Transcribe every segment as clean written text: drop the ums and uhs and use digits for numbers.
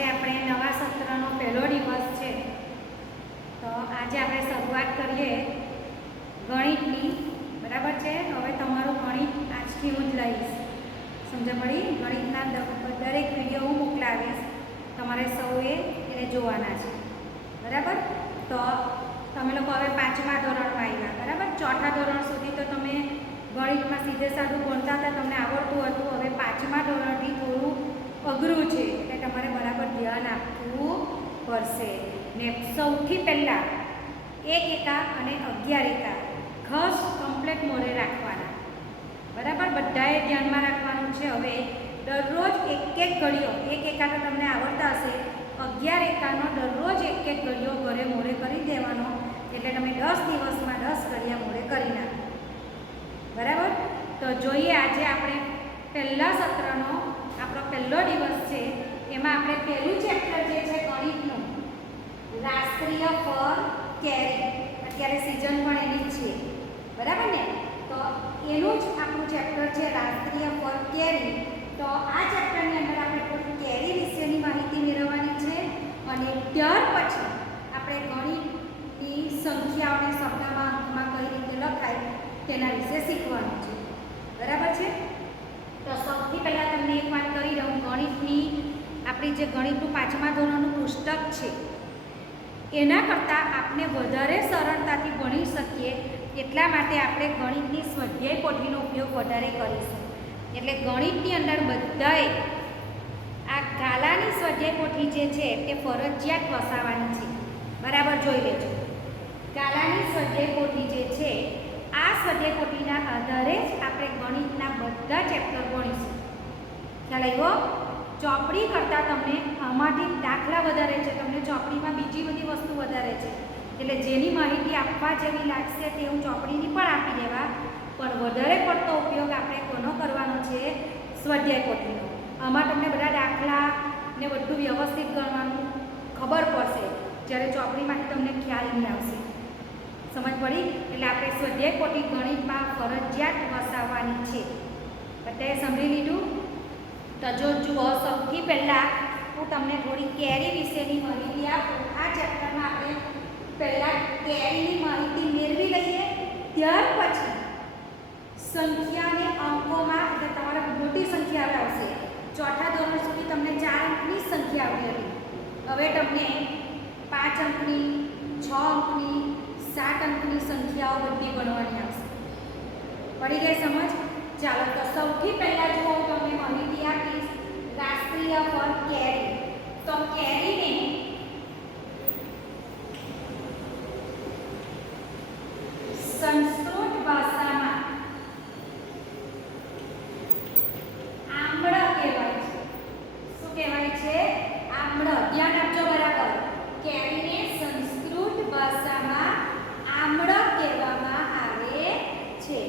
આજે આપણે નવા સત્રનો પહેલો દિવસ છે, તો આજે આપણે શરૂઆત કરીએ ગણિતની. બરાબર છે. હવે તમારું ગણિત આજથી હું જ લઈશ. સમજ પડી? ગણિતના દરેક વિડીયો હું મોકલાવીશ, તમારે સૌએ એને જોવાના છે. બરાબર? તો તમે લોકો હવે 5મા ધોરણમાં આવ્યા. બરાબર? 4થા ધોરણ સુધી તો તમે ગણિતમાં સીધે સાધું ભણતા હતા, તમને આવડતું હતું. હવે 5મા ધોરણથી થોડું અઘરું છે, એટલે તમારે બરાબર ધ્યાન આપવું પડશે. ને સૌથી પહેલાં 1 એકા અને 11 એકા ખાસ કમ્પ્લેટ મોઢે રાખવાના. બરાબર? બધાએ ધ્યાનમાં રાખવાનું છે. હવે દરરોજ એક ઘડીઓ, 1 એકા તો તમને આવડતા હશે, 11 એકાનો દરરોજ એક ઘડીઓ ઘરે મોઢે કરી દેવાનો, એટલે તમે 10 દિવસમાં 10 ઘડિયા મોઢે કરી નાખો. બરાબર? તો જોઈએ આજે આપણે પહેલા સત્રનો આપણો પહેલો દિવસ છે, એમાં આપણે પહેલું ચેપ્ટર જે છે ગણિતનું, રાષ્ટ્રીય ફળ કેરી. અત્યારે સિઝન પણ એની જ છે. બરાબર ને? તો એનું જ આપણું ચેપ્ટર છે રાષ્ટ્રીય ફળ કેરી. તો આ ચેપ્ટરની અંદર આપણે થોડી કેરી વિશેની માહિતી મેળવવાની છે, અને ત્યાર પછી આપણે ગણિતની સંખ્યાઓને શબ્દમાં અંકમાં કઈ રીતે લખાય તેના વિશે શીખવાનું છે. બરાબર છે? તો સૌથી પહેલાં તમને એક વાત કરી દઉં, ગણિતની આપણી જે ગણિતનું 5મા ધોરણનું પુસ્તક છે, એના કરતાં આપણે વધારે સરળતાથી ભણી શકીએ એટલા માટે આપણે ગણિતની સ્વાધ્યાય પોથીનો ઉપયોગ વધારે કરીશું. એટલે ગણિતની અંદર બધાએ આ ગાલાની સ્વાધ્યાય પોથી જે છે તે ફરજિયાત વસાવવાની છે. બરાબર? જોઈ લેજો. ગાલાની સ્વાધ્યાય પોથી જે છે, આ સ્વાધ્યાય પોથીના આધારે જ આપણે ગણિતના બધા ચેપ્ટર ભણીશું. ખ્યાલ આવ્યો? ચોપડી કરતાં તમને આમાંથી દાખલા વધારે છે, તમને ચોપડીમાં બીજી બધી વસ્તુ વધારે છે, એટલે જેની માહિતી આપવા જેવી લાગશે તે હું ચોપડીની પણ આપી દેવા, પણ વધારે પડતો ઉપયોગ આપણે કોનો કરવાનો છે? સ્વાધ્યાય પોથીનો. આમાં તમને બધા દાખલા ને બધું વ્યવસ્થિત ગણવાનું ખબર પડશે, જ્યારે ચોપડીમાંથી તમને ખ્યાલ નહીં આવશે. સમજ પડી? એટલે આપણે સ્વાધ્યાય પોથી ગણિતમાં ફરજિયાત વસાવવાની છે. બધાએ સમજી લીધું? તો જો જુઓ, સૌથી પહેલાં હું તમને થોડી કેરી વિશેની માહિતી આપું. આ ચેપ્ટરમાં આપણે પહેલાં કેરીની માહિતી મેળવી લઈએ, ત્યાર પછી સંખ્યાને અંકોમાં, એટલે તમારે મોટી સંખ્યા આવશે. 4થા ધોરણ સુધી તમને 4 અંકની સંખ્યા આવતી હતી. હવે તમને 5 અંકની, 6 અંકની, 7 અંકની સંખ્યાઓ બધી ગણવાની આવશે. પડી ગઈ સમજ? ચાલો, તો સૌથી પહેલાં જો હું તમને માહિતી આપીશ રાષ્ટ્રીય ફળ કેરી. તો કેરીને સંસ્કૃત ભાષામાં આંબળ કહેવાય છે. શું કહેવાય છે? આંબળ. ધ્યાન આપજો બરાબર. કેરીને સંસ્કૃત ભાષામાં આંબળ કહેવામાં આવે છે.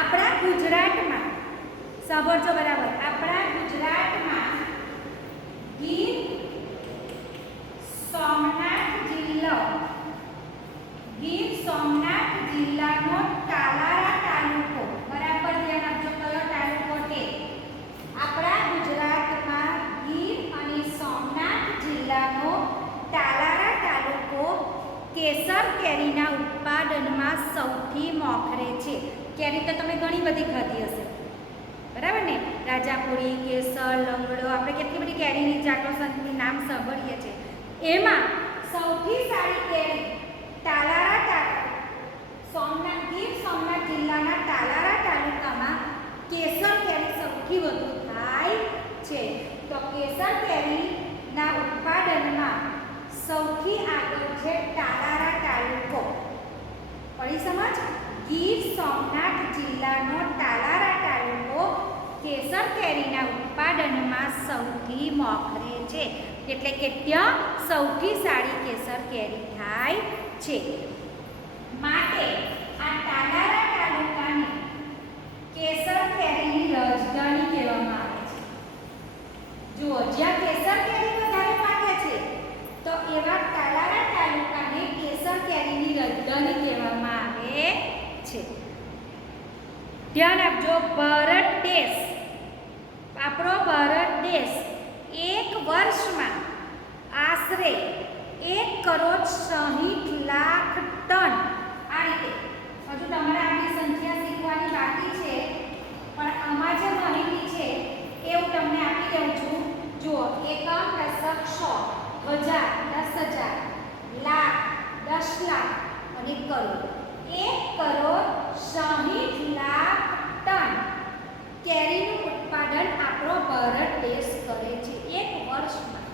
આપણા ગુજરાતમાં, સાંભળજો બરાબર, આપણા ગુજરાતમાં ગીર સોમનાથ જિલ્લાનો તાલાળા તાલુકો, બરાબર ધ્યાન આપજો, કયો તાલુકો તે? આપણા ગુજરાતમાં ગીર અને સોમનાથ જિલ્લાનો તાલાળા તાલુકો કેસર કેરીના ઉત્પાદનમાં સૌથી મોખરે છે. કેરી તો તમે ઘણી બધી ખાધી હશે. બરાબર ને? રાજાપુરી, કેસર, લંગડો, આપણે કેટલી બધી કેરીની જાતોની નામ સાંભળીએ છીએ. એમાં સૌથી સારી કેરી તાલાળા ગીર સોમનાથ જિલ્લાના તાલાળા તાલુકામાં કેસર કેરી સૌથી વધુ થાય છે. તો કેસર કેરીના ઉત્પાદનમાં સૌથી આગળ છે તાલાળા તાલુકો. પડી સમજ? ગીર સોમનાથ જિલ્લાનો તાલાળા તાલુકો કેસર કેરીના ઉત્પાદનમાં સૌથી મોખરે છે, એટલે કે ત્યાં સૌથી સારી કેસર કેરી થાય છે. માટે આ તાલાળા તાલુકાને કેસર કેરીની રાજધાની કહેવામાં આવે છે. જુઓ, જ્યાં કેસર કેરી વધારે પાકે છે, તો એવા તાલાળા તાલુકાને કેસર કેરીની રાજધાની કહેવામાં આવે છે. ધ્યાન આપજો, ભારત દેશ, આપણો ભારત દેશ એક વર્ષમાં આશરે 1,60,00,000 ટન આ રીતે. હજુ તમારે આપણી સંખ્યા શીખવાની બાકી છે, પણ આમાં જે માહિતી છે એ હું તમને આપી દઉં છું. જુઓ, એકમ, દશક, સો, હજાર, 10,000, લાખ, 10 લાખ અને કરોડ. 1,60,00,000 ટન કેરીનું ઉત્પાદન આપણો ભારત દેશ કરે છે એક વર્ષમાં.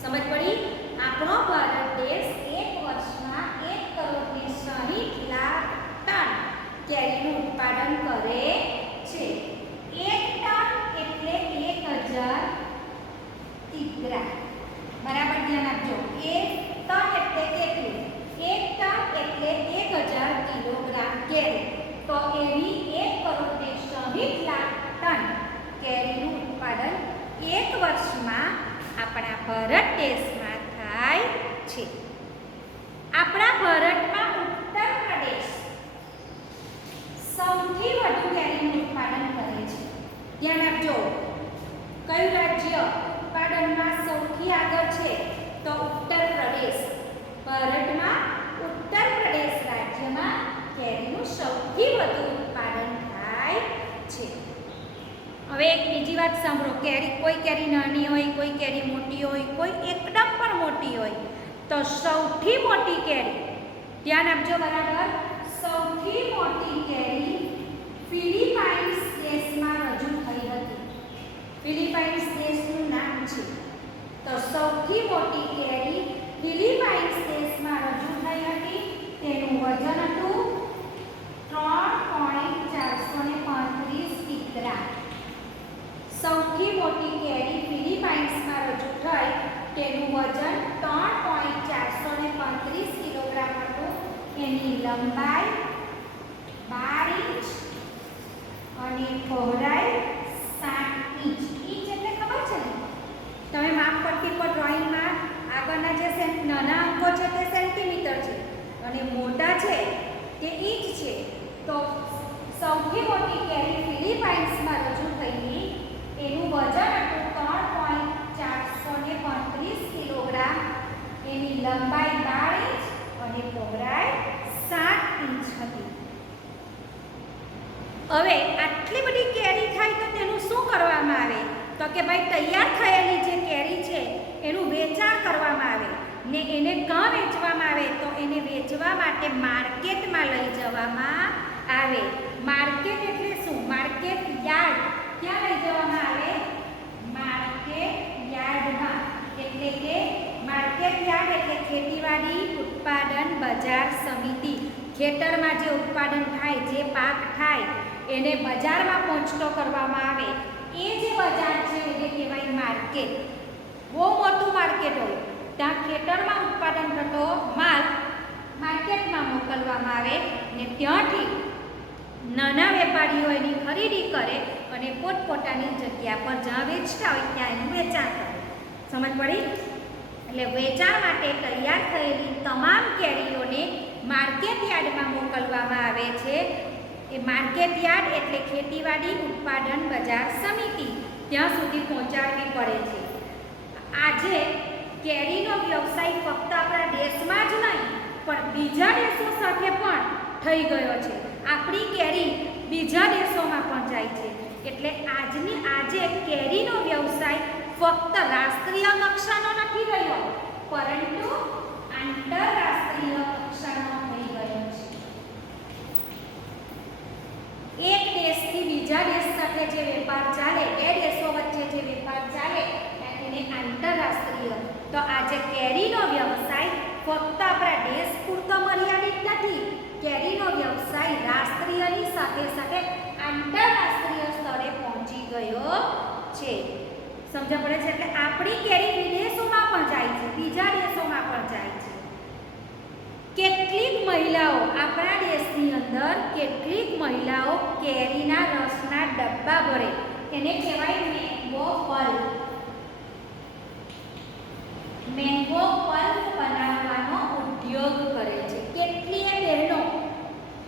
સમજ પડી? આપણો ભારત દેશ એક વર્ષમાં 1,60,00,000 ટન કેરીનું ઉત્પાદન કરે છે. 1 ટન એટલે 1,000 કિગ્રા. બરાબર ધ્યાન આપજો. 1 ટન એટલે કેટલું? 1 ટન એટલે 1,000 કિલોગ્રામ કેરી. તો એવી 1,60,00,000 ટન કેરીનું ઉત્પાદન એક વર્ષમાં આપણા ભારત દેશમાં થાય છે. આપણા ભારતમાં ઉત્તર પ્રદેશ સૌથી વધુ કેરીનું ઉત્પાદન કરે છે. ધ્યાન આપજો, કયું રાજ્ય ઉત્પાદનમાં સૌથી આગળ છે? તો ઉત્તર પ્રદેશ. ભારતમાં ઉત્તર પ્રદેશ રાજ્યમાં કેરીનું સૌથી વધુ ઉત્પાદન થાય છે. હવે એક બીજી વાત સાંભળો. કોઈ કેરી નાની હોય, કોઈ કેરી મોટી હોય, કોઈ એકદમ પણ મોટી હોય. તો સૌથી મોટી કેરી, ધ્યાન આપજો બરાબર, સૌથી મોટી કેરી ફિલિપાઇન્સ દેશમાં રજૂ થઈ હતી. ફિલિપાઇન્સ દેશનું નામ છે. તો સૌથી મોટી કેરી ફિલિપાઇન્સ દેશમાં રજૂ થઈ હતી. તેનું વજન હતું 3,435 કિગ્રા. સૌથી મોટી કેરી ફિલિપાઇન્સમાં રજૂ થઈ, તેનું વજન 3,435 કિલોગ્રામ હતું. એની લંબાઈ 12 ઇંચ અને પહોળાઈ 7 ઇંચ. ઇંચ એટલે ખબર છે ને? તમે માપપટ્ટી પર ડ્રોઈંગમાં આગળના જે નાના અંકો છે તે સેન્ટીમીટર છે અને મોટા છે તે ઇંચ છે. તો સૌથી મોટી કેરી ફિલિપાઇન્સમાં રજૂ થયેલી, એનું વજન હતું 3,435 કિલોગ્રામ. એની લંબાઈ 12 ઇંચ અને પહોળાઈ 7 ઇંચ હતી. હવે આટલી બધી કેરી થાય તો તેનું શું કરવામાં આવે? તો કે ભાઈ તૈયાર થયેલી જે કેરી છે એનું વેચાણ કરવામાં આવે ને એને ક્યાં વેચવામાં આવે? તો એને વેચવા માટે માર્કેટમાં લઈ જવામાં આવે. માર્કેટ એટલે શું? Market yard. ક્યાં લઈ જવામાં આવે? માર્કેટ યાર્ડમાં. એટલે કે માર્કેટ યાર્ડ એટલે ખેતીવાડી ઉત્પાદન બજાર સમિતિ. ખેતરમાં જે ઉત્પાદન થાય, જે પાક થાય એને બજારમાં પહોંચતો કરવામાં આવે. એ જે બજાર છે એને કહેવાય માર્કેટ. બહુ મોટું માર્કેટ હોય ત્યાં ખેતરમાં ઉત્પાદન થતો માલ માર્કેટમાં મોકલવામાં આવે ને ત્યાંથી નાના વેપારીઓ એની ખરીદી કરે અને પોતપોતાની જગ્યા પર જ્યાં વેચતા હોય ત્યાં એનું વેચાણ કરે. સમજ પડી? એટલે વેચાણ માટે તૈયાર થયેલી તમામ કેરીઓને માર્કેટ યાર્ડમાં મોકલવામાં આવે છે. એ માર્કેટ યાર્ડ એટલે ખેતીવાડી ઉત્પાદન બજાર સમિતિ. ત્યાં સુધી પહોંચાડવી પડે છે. આજે કેરીનો વ્યવસાય ફક્ત આપણા દેશમાં જ નહીં પણ બીજા દેશો સાથે પણ થઈ ગયો છે. આપણી કેરી બીજા દેશોમાં પણ જાય છે. એટલે આજે કેરીનો વ્યવસાય ફક્ત રાષ્ટ્રીય કક્ષાનો નથી રહ્યો પરંતુ આંતરરાષ્ટ્રીય કક્ષાનો થઈ ગયો છે. એક દેશથી બીજા દેશ સાથે જે વેપાર ચાલે, બે દેશો વચ્ચે જે વેપાર ચાલે એને આંતરરાષ્ટ્રીય. તો આજે કેરીનો વ્યવસાય ફક્ત આપણા દેશ પૂરતો મર્યાદિત નથી. કેરીનો વ્યવસાય રાષ્ટ્રીયની સાથે સાથે આંતરરાષ્ટ્રીય સ્તરે પહોંચી ગયો છે. સમજ પડે છે? એટલે આપણી કેરી વિદેશોમાં પણ જાય છે, બીજા દેશોમાં પણ જાય છે. કેટલીક મહિલાઓ આપણા દેશની અંદર કેટલીક મહિલાઓ કેરીના રસના ડબ્બા ભરે, એને કહેવાય મેંગો પલ્પ. મેંગો પલ્પ બનાવવાનો ઉદ્યોગ કરે છે. કેટલીય બહેનો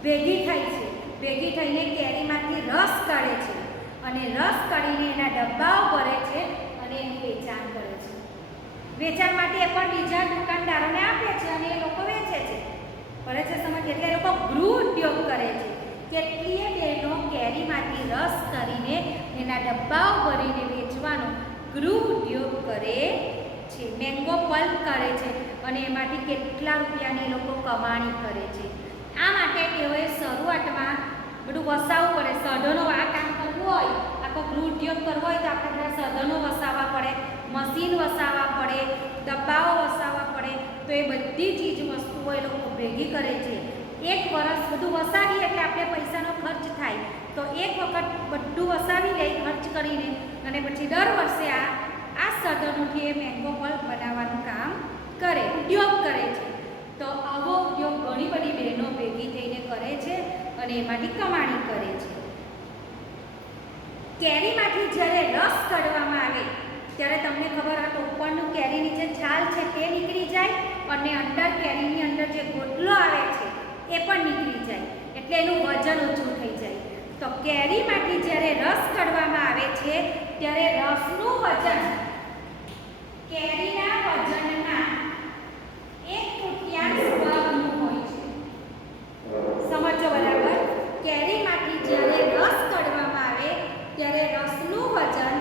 ભેગી થાય છે, ભેગી થઈને કેરીમાંથી રસ કાઢે છે અને રસ કાઢીને એના ડબ્બાઓ ભરે છે અને એનું વેચાણ કરે છે. વેચાણ માટે એ પણ બીજા દુકાનદારોને આપે છે અને એ લોકો વેચે છે. પડે છે સમજ? એટલે એ લોકો ગૃહ ઉદ્યોગ કરે છે. કેટલીય બહેનો કેરીમાંથી રસ કરીને એના ડબ્બાઓ ભરીને વેચવાનો ગૃહ ઉદ્યોગ કરે છે. મેંગો પલ્પ કરે છે અને એમાંથી કેટલા રૂપિયાની લોકો કમાણી કરે છે. આ માટે તેઓએ શરૂઆતમાં બધું વસાવવું પડે. સાધનો આ કામ કરવું હોય, આખો ગૃહ ઉદ્યોગ કરવો હોય તો આપણે બધા સાધનો વસાવવા પડે, મશીન વસાવવા પડે, ડબ્બાઓ વસાવવા પડે. તો એ બધી ચીજ વસ્તુઓ એ લોકો ભેગી કરે છે. એક વર્ષ બધું વસાવીએ એટલે આપણે પૈસાનો ખર્ચ થાય. તો એક વખત બધું વસાવી લે ખર્ચ કરીને અને પછી દર વર્ષે આ સાધનોથી એ મેંગો પલ્પ બનાવવાનું કામ કરે, ઉદ્યોગ કરે છે. તો આવો ઉદ્યોગ ઘણી બધી બહેનો ભેગી થઈને કરે છે અને એમાંથી કમાણી કરે છે. કેરીમાંથી જ્યારે રસ કાઢવામાં આવે ત્યારે તમને ખબર આ ઉપરનું કેરીની જે છાલ છે તે નીકળી જાય અને અંદર કેરીની અંદર જે ગોટલો આવે છે એ પણ નીકળી જાય, એટલે એનું વજન ઓછું થઈ જાય. તો કેરીમાંથી જ્યારે રસ કાઢવામાં આવે છે ત્યારે રસનું વજન કેરીના વજનના 1/3 ભાગનું હોય છે. સમજો બરાબર? કેરીમાંથી જ્યારે રસ કાઢવામાં આવે ત્યારે રસનું વજન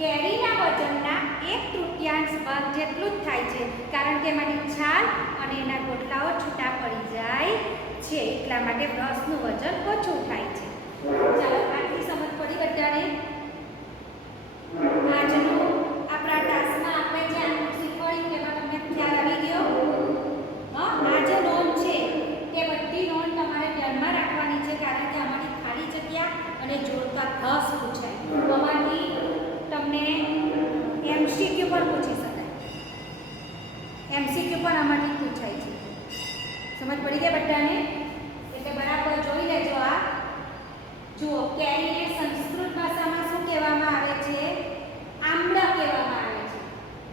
કેરીના વજનના 1/3 ભાગ જેટલું જ થાય છે, કારણ કે એમાંથી છાલ અને એના ગોટલાઓ છૂટા પડી જાય છે. એટલા માટે રસનું વજન ઓછું થાય છે. ચાલો આટલી સમજ પડી બધાને? આજનું આપણા ટાસ્કમાં આપણે જે આનું શીખવાડ્યું એમાં તમને ખ્યાલ આવી ગયો? આ જે નોંધ છે તે બધી નોંધ તમારે ધ્યાનમાં રાખવાની છે, કારણ કે આમાંથી ખાલી જગ્યા અને જોડકા ખાસ પૂછાય. આમાંથી તમને એમસીક્યુ પણ પૂછી શકાય. એમસીક્યુ પણ આમાંથી પૂછાય છે. સમજ પડી ગઈ બધાને? એટલે બરાબર જોઈ લેજો. આ જુઓ, કેરીને સંસ્કૃત ભાષામાં શું કહેવામાં આવે છે? આંબળા કહેવામાં આવે છે.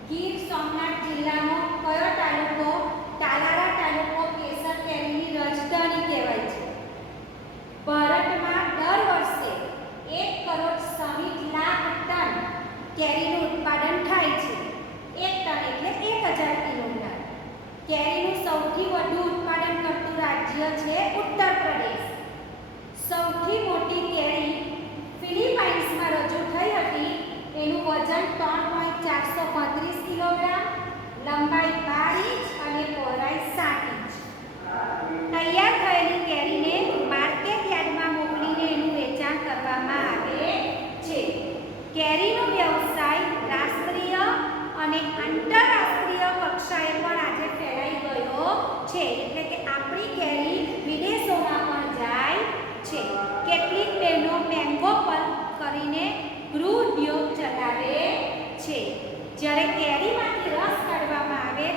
ગીર સોમનાથ જિલ્લાનો કયો તાલુકો? તાલાળા તાલુકો કેસર કેરીની રાજધાની કહેવાય છે. ભારતમાં દર વર્ષે 1,60,00,000 ટન કેરીનું ઉત્પાદન થાય છે. 1 ટન એટલે 1000 કિલોગ્રામ. કેરીનું સૌથી વધુ ઉત્પાદન કરતું રાજ્ય છે ઉત્તર પ્રદેશ. સૌથી મોટી કેરી ફિલિપાઇન્સમાં રજૂ થઈ હતી. એનું વજન 3.435 કિલોગ્રામ, લંબાઈ 12 ઇંચ અને પહોળાઈ 7 ઇંચ. તૈયાર થયેલી કેરીને માર્કેટ યાર્ડમાં મોકલીને એનું વેચાણ કરવામાં આવે છે. કેરીનો વ્યવસાય રાષ્ટ્રીય અને આંતરરાષ્ટ્રીય કક્ષાએ પણ આજે ફેલાઈ ગયો છે. એટલે કે આપણી કેરી વિદેશોમાં પણ જાય છે. કેટલીક બહેનો મેંગો પલ્પ કરીને ગૃહ ઉદ્યોગ ચલાવે છે. જ્યારે કેરીમાંથી રસ કાઢવામાં આવે